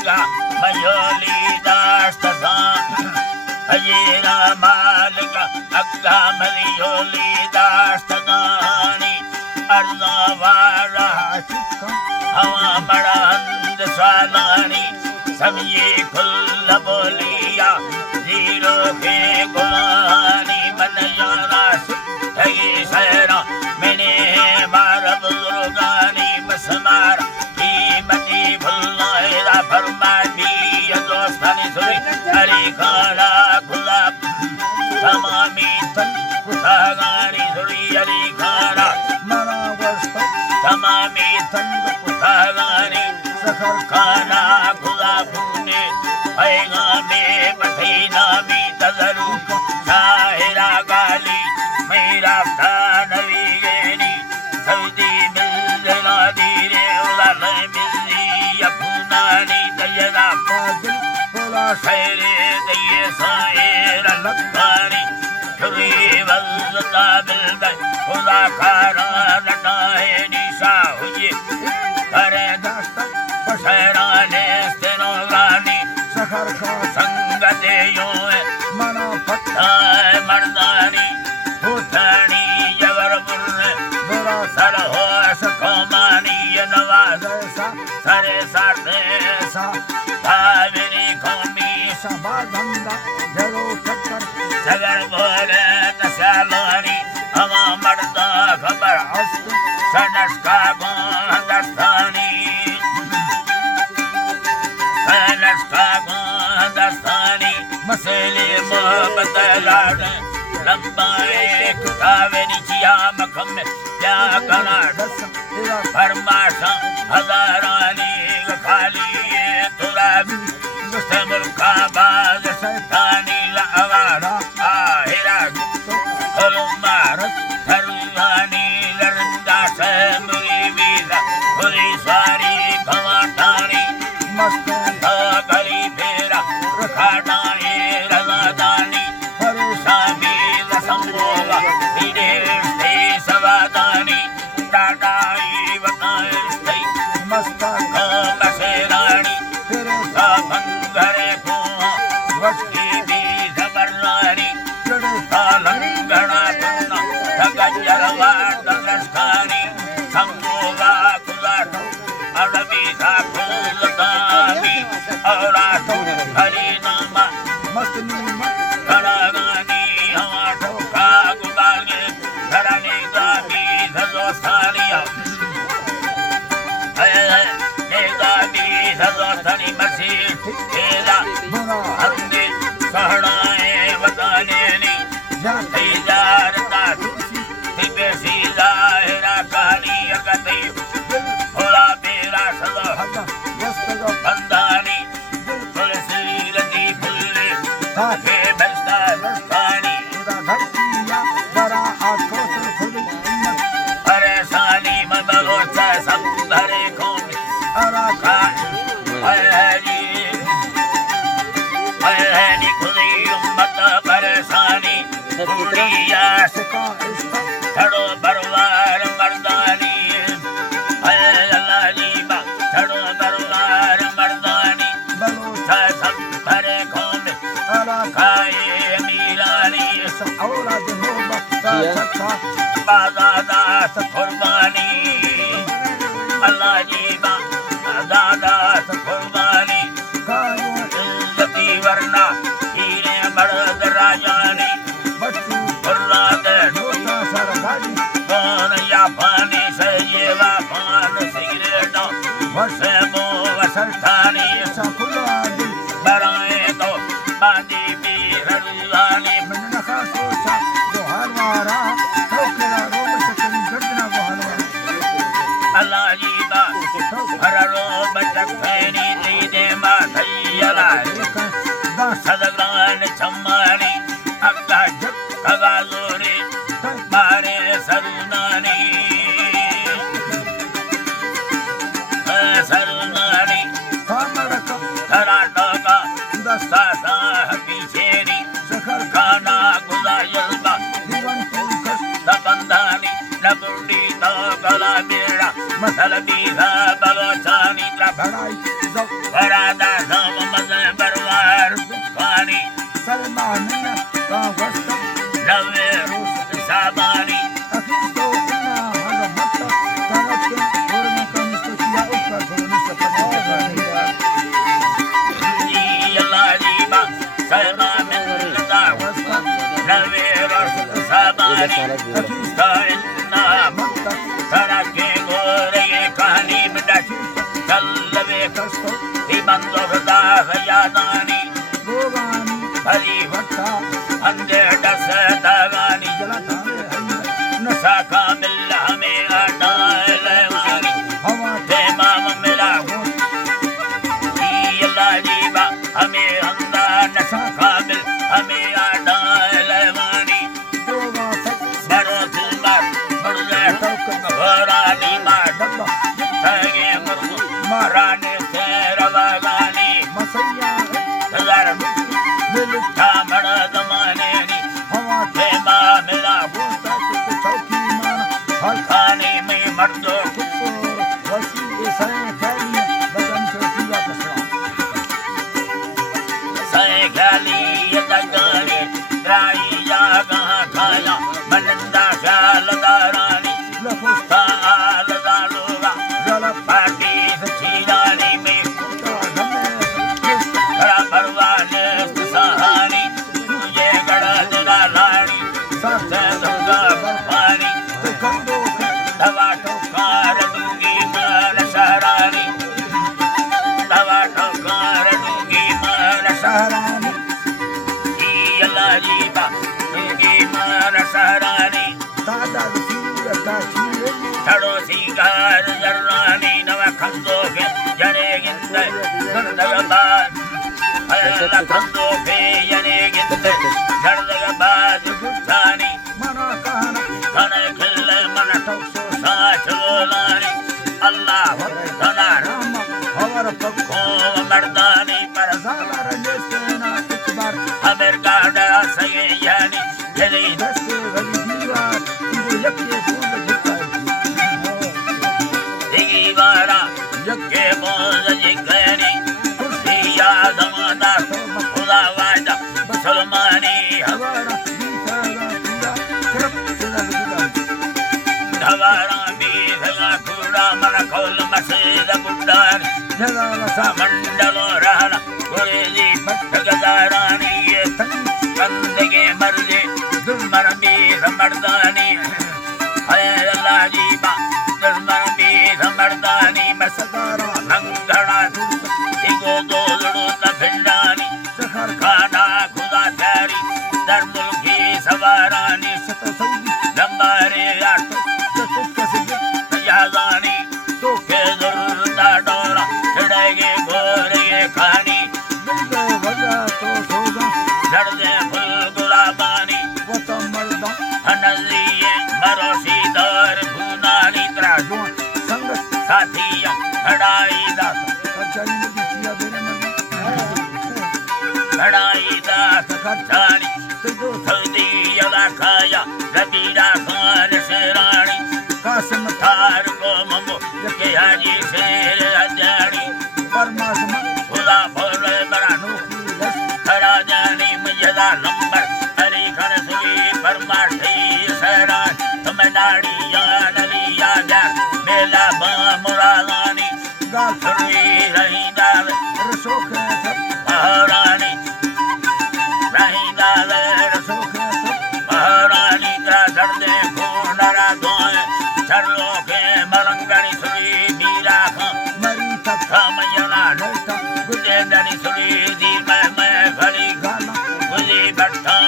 अग्गा मयोली दास्तसा अजीरा मालिका अग्गा मलियोली दास्तगानी अर्जा वारा हवा बड़ा अंद सालानी सब ये खुल्ल बोलिया जीरो के गुलानी मन यारा ठगी सहरा मैंने मारा बुजुर्गानी मसमार कीमती भुल्लाएरा फरमानी दोस्तानी सुरी हरी खाना गुलाब तमामी तन कुतागानी सुरी हरी खाना तमामी तन कुतागानी सखर खाना गुलाबूने पैगा में मथीना में तजरू शाहिरा गाली मेरा नवी गेनी सऊदी मिलना दीरे उला मिली अपुनानी दयना पादिल बोला शेरे दये साएरा लक्कानी चुरी वल्लता बिल्दा उला खारा लटाए निशा हुए करे दास्ता पशराने स्तेनोगानी सखर का संगते यों मना पत्ता मर्दानी भूतानी जवर बुर्रे बुरा सर हो सकोमानी नवाज सा सरे सारे सा भावनी कौमी सबाधंदा जरो चक्कर सगर बोले तसालोनी हवा मर्दा खबर अस्त सनस का गोंदस्तानी सनस का गोंदस्तानी मसले मोहब्बत लाड लंबाए कुतावे निचिया मखम क्या कना फरमाशा हजारानी खाली तुराबी मुस्तमल का बाज शैतानी लावारा आहिरा अलमारत हरुआनी लरंदा से मुरी वीला बुरी सारी खवाटानी मस्त गली फेरा रखाडाए रवादानी परेशानी लसंगोला विदेश से सवादानी डाडाई बताए से मस्ता मसेरानी तेरे का भंगरे को वस्ती भी जबरनानी तेरे का लंगड़ा पन्ना तगजरवा दरस्तानी संगोगा कुलाटो अरबी का कुलतानी और आटो हरी नामा मस्तनी करागानी हवा ठोका गुबागे धरनी गामी धजोस्तानिया गामी धजोस्तानी मसीह तेरा हमने सहनाए बताने नी जाते जारता तिबे सीधा हेरा कहानी अगते भोला बेरा सदा बंदानी तुलसी लगी फुल्ले ताके बस्ता रस्तानी परेशानी मदलो सब भरे कौन अरनी खुदी उम्मत परेशानी थड़ो बरवार मर्दानी अल्लाह जीबा थड़ो बरवार मर्दानी सब भरे कौन खाए मीरानी औलाद बादादात कुर्बानी अल्लाह जीबा दादात कुर्बानी इज्जती वरना हीरे मर्द राजानी औलाद कौन या पानी से ये वाफान सिगरेटो वसे मो वसल्तानी बराए तो बादी भी रलानी अल्लाह जीबा हररो बचखैनी दीदे माथैयला सदगान चम्मानी अक्का जक्का जोरे मारे सरुनानी सरुनानी कराटका दस्ता साह पीछेनी सखर खाना गुलायल्बा सबंधानी नबुड़ी तो गला मेरा मसल बीघा बलोचानी ला भड़ाई वरादा सम मद बरवार दुखानी सलमान का वस्त नवे साबानी अखिस्तो इन्ना हज़ मत ताके और में कमिस्तो किया ऊपर थोड़ा निस्बत जी अल्लाह जी बा सलमा मिलता नवे साबानी अखिस्तो इन्ना मत ताके गोरे कहानी बिदाची चलवे कस्तो बंदो खुदा यादानी गोगानी भली वट्टा अंधे डस दागानी जला थाने नशा का मिल हमें अडालवानी हवा ते माम मिला अल्लाह जीवा हमें अंधा नशा का मिल हमें अडालवानी दोगा तक मरो तुम्हार मुर्गे घरानी मार डब्बा थगे मुर्गो माराने से रवागानी मसैया हजार मिल थामड़ दमाने नी हवा ते माम मिला गोता के चौकी मान हर खाने में मर्दो कुत्तोर वसी सै फैली बदन से पूरा पसरा सै गाली दगानी त्राई जागा खाया मनंदा ख्याल दारानी लखोस्ता ताल दालूगा जला पार्टी सचीदानी में बड़ा परवाने सहानी तुझे गड़ा जरा लानी से दुर्गा बर्फानी दवा ठोकार दूंगी मान सहरानी दवा ठोकार दूंगी मान सहरानी अल्लाह जी बा दूंगी मान सहरानी थड़ो सिंगार जर्रानी नव खंदो के जने गिंदे नर्दग बाद अल्लाह खंदो के जने गिंदे नर्दग बाद गुस्सानी कने खिल्ले मन टोसो साचोलानी अल्लाह तनार को मर्दानी पर अमेरिका डा सगे यानी जली दीवारा के बोझ जिगनी खुशिया जमाना खुदा वादा सलमानी हवारा बीघा कूड़ा मन खोल मसीद बुड्डानी मंडलो रहना गुरेजी गजारानी ये कंदगे मर्जे दुर्मर बीघ मर्दानी अल्लाह जी बा दुर्मर बीघ मर्दानी मसदारा लंगड़ा इगो दोलड़ो तभिंडानी खाना खुदा थारी दर मुल्की सवारानी लंबारे आटो यादानी के दुर्दा डोरा चढ़ेगे गोरे खानी लड़दे फुल गुलाबानी नजिए मरोसी दौर भूनानी त्राजो साथिया लड़ाई दास लड़ाई दास खचानी सऊदी अला खाया रबीरा खान शेरानी कासिम थार को ममो के हाजी शेर अजानी परमात्मा खुदा भोले बरानो खड़ा जानी मुझदा नंबर हरी खन सुई परमाठी सरान तुम नाड़ी जान लिया जा मेला बा मुरादानी गाफरी रही दाल रसोख महारानी रही दाल महारानी का दर्दे को नरा दोए चरलो के मरंगनी सुई मीरा खा मरी तक खामयना नैता गुजे दनी सुई दी मैं खड़ी गाना गुजी बट्टा